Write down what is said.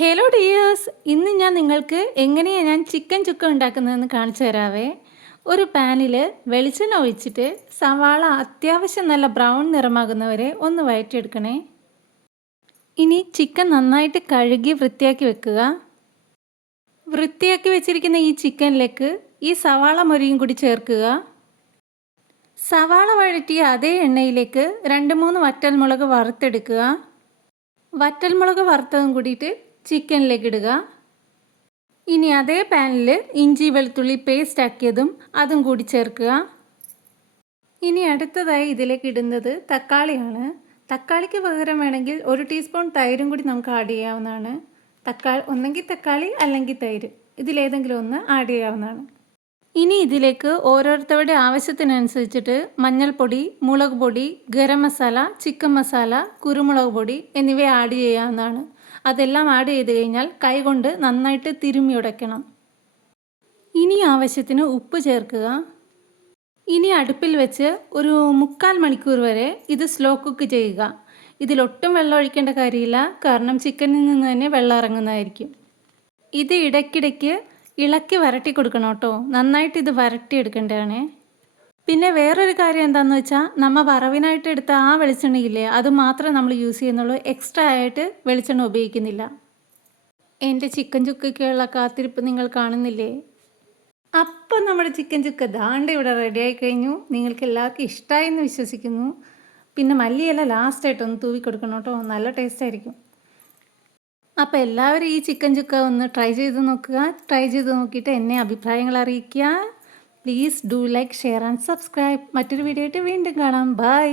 Hello dears, ഇന്ന് ഞാൻ നിങ്ങൾക്ക് എങ്ങനെയാണ് ഞാൻ ചിക്കൻ ചുക്ക ഉണ്ടാക്കുന്നതെന്ന് കാണിച്ചു തരാവേ. ഒരു പാനിൽ വെളിച്ചെണ്ണ ഒഴിച്ചിട്ട് സവാള അത്യാവശ്യം നല്ല ബ്രൗൺ നിറമാകുന്നവരെ ഒന്ന് വഴറ്റിയെടുക്കണേ. ഇനി ചിക്കൻ നന്നായിട്ട് കഴുകി വൃത്തിയാക്കി വെക്കുക. വൃത്തിയാക്കി വെച്ചിരിക്കുന്ന ഈ ചിക്കനിലേക്ക് ഈ സവാള മൊരിയും കൂടി ചേർക്കുക. സവാള വഴറ്റിയ അതേ എണ്ണയിലേക്ക് 2-3 വറ്റൽമുളക് വറുത്തെടുക്കുക. വറ്റൽമുളക് വറുത്തതും കൂടിയിട്ട് ചിക്കനിലേക്ക് ഇടുക. ഇനി അതേ പാനിൽ ഇഞ്ചി വെളുത്തുള്ളി പേസ്റ്റ് ആക്കിയതും അതും കൂടി ചേർക്കുക. ഇനി അടുത്തതായി ഇതിലേക്ക് ഇടുന്നത് തക്കാളിയാണ്. തക്കാളിക്ക് പകരം വേണമെങ്കിൽ 1 ടീസ്പൂൺ തൈരും കൂടി നമുക്ക് ആഡ് ചെയ്യാവുന്നതാണ്. ഒന്നെങ്കിൽ തക്കാളി അല്ലെങ്കിൽ തൈര്, ഇതിലേതെങ്കിലും ഒന്ന് ആഡ് ചെയ്യാവുന്നതാണ്. ഇനി ഇതിലേക്ക് ഓരോരുത്തരുടെ ആവശ്യത്തിനനുസരിച്ചിട്ട് മഞ്ഞൾപ്പൊടി, മുളക് പൊടി, ഗരം മസാല, ചിക്കൻ മസാല, കുരുമുളക് പൊടി എന്നിവ ആഡ് ചെയ്യാവുന്നതാണ്. അതെല്ലാം ആഡ് ചെയ്ത് കഴിഞ്ഞാൽ കൈകൊണ്ട് നന്നായിട്ട് തിരുമ്മി ഉടയ്ക്കണം. ഇനി ആവശ്യത്തിന് ഉപ്പ് ചേർക്കുക. ഇനി അടുപ്പിൽ വെച്ച് ഒരു 3/4 മണിക്കൂർ വരെ ഇത് സ്ലോ കുക്ക് ചെയ്യുക. ഇതിലൊട്ടും വെള്ളം ഒഴിക്കേണ്ട കാര്യമില്ല, കാരണം ചിക്കനിൽ നിന്ന് തന്നെ വെള്ളം ഇറങ്ങുന്നതായിരിക്കും. ഇത് ഇടയ്ക്കിടയ്ക്ക് ഇളക്കി വരട്ടി കൊടുക്കണം കേട്ടോ. നന്നായിട്ട് ഇത് വരട്ടിയെടുക്കേണ്ടതാണ്. പിന്നെ വേറൊരു കാര്യം എന്താണെന്ന് വെച്ചാൽ, നമ്മൾ വറവിനായിട്ട് എടുത്ത ആ വെളിച്ചെണ്ണയില്ലേ, അത് മാത്രമേ നമ്മൾ യൂസ് ചെയ്യുന്നുള്ളൂ. എക്സ്ട്രാ ആയിട്ട് വെളിച്ചെണ്ണ ഉപയോഗിക്കുന്നില്ല. എൻ്റെ ചിക്കൻ ചുക്കയ്ക്കുള്ള കാത്തിരിപ്പ് നിങ്ങൾ കാണുന്നില്ലേ? അപ്പം നമ്മുടെ ചിക്കൻ ചുക്ക ദാണ്ട് ഇവിടെ റെഡിയായി കഴിഞ്ഞു. നിങ്ങൾക്ക് എല്ലാവർക്കും ഇഷ്ടമായി എന്ന് വിശ്വസിക്കുന്നു. പിന്നെ മല്ലിയില ലാസ്റ്റായിട്ടൊന്ന് തൂവി കൊടുക്കണം കേട്ടോ, നല്ല ടേസ്റ്റ് ആയിരിക്കും. അപ്പോൾ എല്ലാവരും ഈ ചിക്കൻ ചുക്ക ഒന്ന് ട്രൈ ചെയ്ത് നോക്കുക. ട്രൈ ചെയ്ത് നോക്കിയിട്ട് എന്നെ അഭിപ്രായങ്ങൾ അറിയിക്കുക. Please do like, share and subscribe. മറ്റൊരു വീഡിയോ ആയിട്ട് വീണ്ടും കാണാം. ബൈ.